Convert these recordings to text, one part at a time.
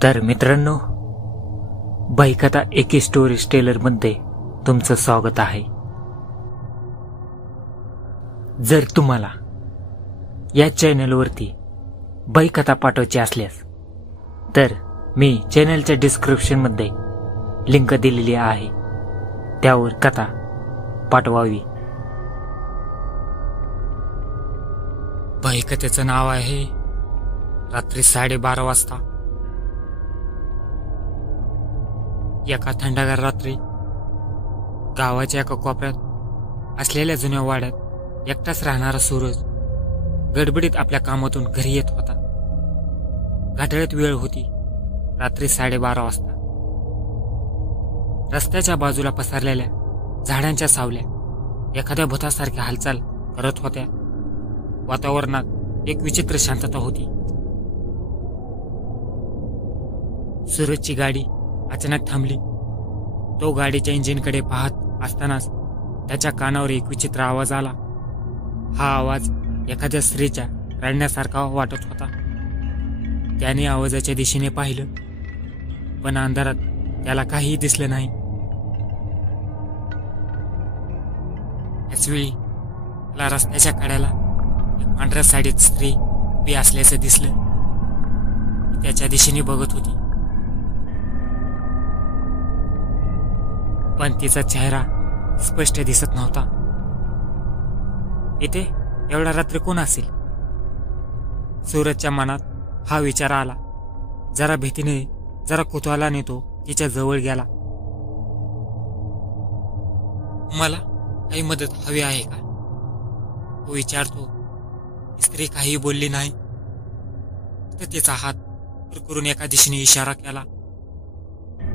तर मित्रांनो, बाईकथा एके स्टोरी टेलर मध्ये तुमचं स्वागत आहे. जर तुम्हाला या चॅनलवरती बाईकथा पाठवायची असल्यास तर मी चॅनलच्या डिस्क्रिप्शन मध्ये लिंक दिलेली आहे, त्यावर कथा पाठवावी. बाईकथेचं नाव आहे रात्री 12:30 वाजता. एका थंडगार रात्री गावाच्या एका कोपऱ्यात असलेल्या जुन्या वाड्यात एकटाच राहणारा सूरज गडबडीत आपल्या कामातून घरी येत होता. घाटाळ्यात वेळ होती, रात्री 12:30 वाजता. रस्त्याच्या बाजूला पसरलेल्या झाडांच्या सावल्या एखाद्या भुतासारख्या हालचाल करत होत्या. वातावरणात एक विचित्र शांतता होती. सूरजची गाडी अचानक थांबली. तो गाडीच्या इंजिनकडे पाहत असतानाच त्याच्या कानावर एक विचित्र आवाज आला. हा आवाज एखाद्या स्त्रीच्या रडण्यासारखा वाटत होता. त्याने आवाजाच्या दिशेने पाहिलं, पण अंधारात त्याला काहीही दिसलं नाही. याचवेळी त्याला रस्त्याच्या कड्याला एक पांढऱ्या साडीत स्त्री उभी असल्याचं दिसलं. ती त्याच्या दिशेने बघत होती, पण तिचा चेहरा स्पष्ट दिसत नव्हता. इथे एवढ्या रात्री कोण असेल? सूरजच्या मनात हा विचार आला. जरा भीतीने, जरा कुतूहलाने तो तिच्या जवळ गेला. मला काही मदत हवी आहे का? तो विचारतो. स्त्री काही बोलली नाही, तर तिचा हात कुरकुरून एका दिशेने इशारा केला.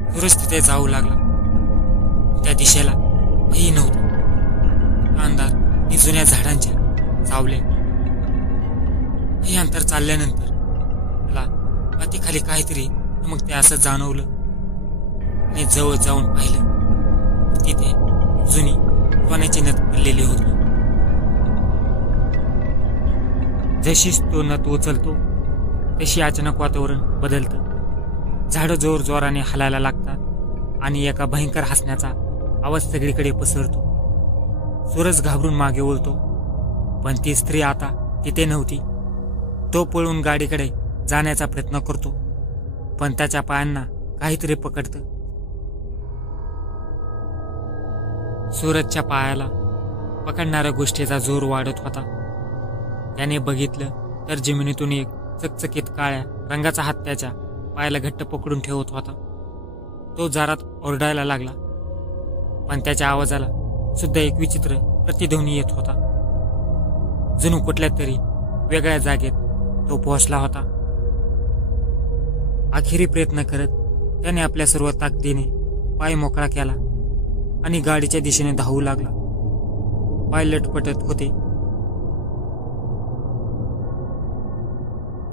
सूरज तिथे जाऊ लागला. त्या दिशेला काही नव्हतं. अंधार आणि जुन्या झाडांच्या सावल्या. हे अंतर चालल्यानंतर त्याला पाठीखाली काहीतरी मग ते असं जाणवलं आणि जवळ जाऊन पाहिलं. तिथे जुनी सोन्याची नथ पडलेली होती. जशीच तो नथ उचलतो तशी अचानक वातावरण बदलतं. झाडं जोर जोराने हलायला लागतात आणि एका भयंकर हसण्याचा आवाज सगळीकडे पसरतो. सूरज घाबरून मागे वळतो, पण ती स्त्री आता तिथे नव्हती. तो पळून गाडीकडे जाण्याचा प्रयत्न करतो, पण त्याच्या पायांना काहीतरी पकडतं. सूरजच्या पायाला पकडणाऱ्या गोष्टीचा जोर वाढत होता. त्याने बघितलं तर जमिनीतून एक चकचकीत काळ्या रंगाचा हात त्याच्या पायाला घट्ट पकडून ठेवत होता. तो जोरात ओरडायला लागला, पण त्याच्या आवाजाला सुद्धा एक विचित्र प्रतिध्वनी येत होता. जणू कुठल्या तरी वेगळ्या जागेत तो पोहोचला होता. अखेरी प्रयत्न करत त्याने आपल्या सर्व ताकदीने पाय मोकळा केला आणि गाडीच्या दिशेने धावू लागला. पाय लटपटत होते,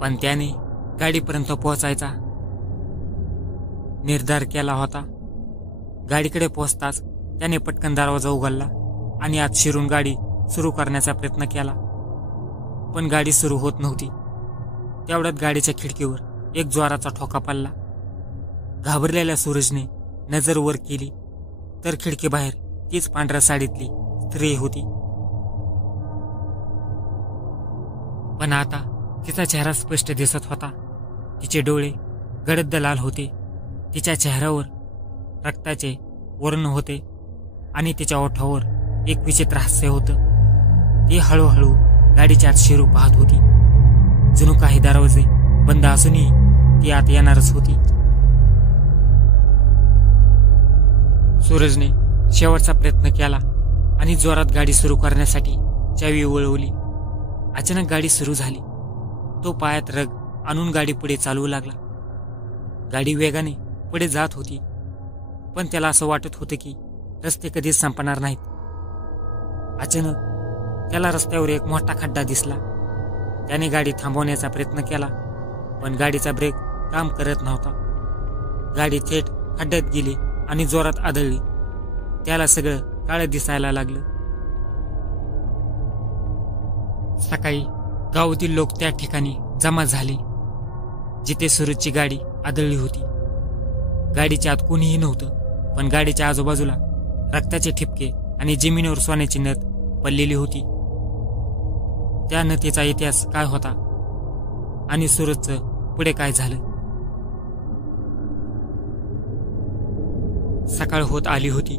पण त्याने गाडीपर्यंत पोहोचायचा निर्धार केला होता. गाडीकडे पोहोचताच त्याने पटकन दरवाजा उघडला आणि आत शिरून गाडी सुरू करण्याचा प्रयत्न केला, पण गाडी सुरू होत नव्हती. तेवढ्यात गाडीच्या खिडकीवर एक जोराचा ठोका पडला. घाबरलेल्या सूरजने नजर वर केली तर खिडकीबाहेर तीच पांढऱ्या साडीतली स्त्री होती. पण आता तिचा चेहरा स्पष्ट दिसत होता. तिचे डोळे गडद लाल होते. तिच्या चेहऱ्यावर रक्ताचे वर्ण होते आणि तिच्या ओठावर एक विचित्र हास्य होतं. ती हळूहळू गाडीच्या आत शिरू पाहत होती. जणू काही दरवाजे बंद असूनही ती आत येणारच होती. सूरजने शेवटचा प्रयत्न केला आणि जोरात गाडी सुरू करण्यासाठी चावी वळवली. अचानक गाडी सुरू झाली. तो पायात रग आणून गाडी पुढे चालवू लागला. गाडी वेगाने पुढे जात होती, पण त्याला असं वाटत होतं की रस्ते कधीच संपणार नाहीत. अचानक त्याला रस्त्यावर एक मोठा खड्डा दिसला. त्याने गाडी थांबवण्याचा प्रयत्न केला, पण गाडीचा ब्रेक काम करत नव्हता. गाडी थेट खड्ड्यात गेली आणि जोरात आदळली. त्याला सगळं काळं दिसायला लागलं. सकाळी गावातील लोक त्या ठिकाणी जमा झाले जिथे सूरजची गाडी आदळली होती. गाडीच्या आत कोणीही नव्हतं, पण गाडीच्या आजूबाजूला रक्ताचे ठिपके आणि जमिनीवर सोन्याची नथ पडलेली होती. त्या नथीचा इतिहास काय होता आणि सूरजचं पुढे काय झालं? सकाळ होत आली होती.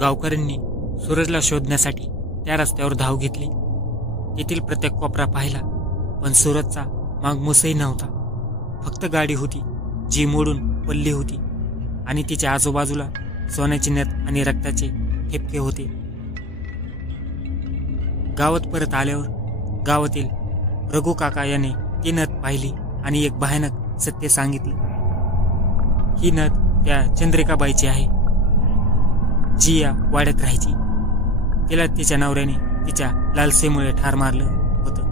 गावकऱ्यांनी सूरजला शोधण्यासाठी त्या रस्त्यावर धाव घेतली. तेथील प्रत्येक कोपरा पाहिला, पण सूरजचा मागमूसही नव्हता. फक्त गाडी होती जी मोडून पडली होती आणि तिच्या आजूबाजूला सोन्याची नथ आणि रक्ताचे ठिपके होते. गावात परत आल्यावर गावातील रघु काका याने ती नथ पाहिली आणि एक भयानक सत्य सांगितलं. ही नथ त्या चंद्रिकाबाईची आहे, जी या वाड्यात राहायची. तिला तिच्या नवऱ्याने तिच्या लालसेमुळे ठार मारलं होतं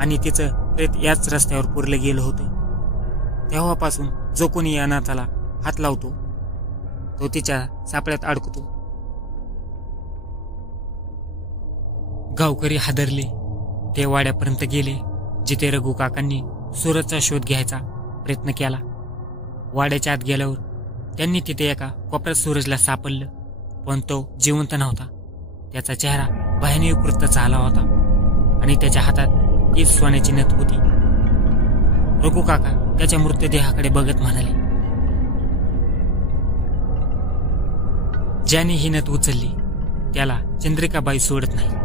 आणि तिचं प्रेत याच रस्त्यावर पुरलं गेलं होतं. तेव्हापासून जो कोणी या नाथाला हात लावतो तो तिच्या सापळ्यात अडकतो. गावकरी हादरले. ते वाड्यापर्यंत गेले जिथे रघु काकांनी सूरजचा शोध घ्यायचा प्रयत्न केला. वाड्याच्या आत गेल्यावर त्यांनी तिथे एका कोपऱ्यात सूरजला सापडलं, पण तो जिवंत नव्हता. त्याचा चेहरा भयानक वृत्त झाला होता आणि त्याच्या हातात एक सोन्याची नथ होती. रघु काका त्याच्या मृतदेहाकडे बघत म्हणाले, ज्याने ही नथ उचलली त्याला चंद्रिकाबाई सोडत नाही.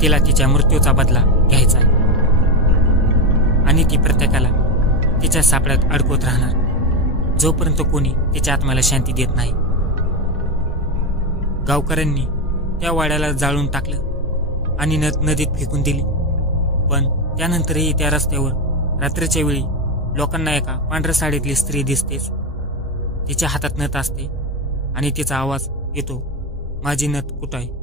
तिला तिच्या मृत्यूचा बदला घ्यायचा आहे आणि ती प्रत्येकाला तिच्या सापड्यात अडकवत राहणार जोपर्यंत कोणी तिच्या आत्म्याला शांती देत नाही. गावकऱ्यांनी त्या वाड्याला जाळून टाकलं आणि नथ नदीत फेकून दिली. पण त्यानंतरही त्या रस्त्यावर रात्रीच्या वेळी लोकांना एका पांढऱ्या साडीतली स्त्री दिसतेच. तिच्या हातात नथ असते आणि तिचा आवाज येतो, माझी नथ कुठं आहे?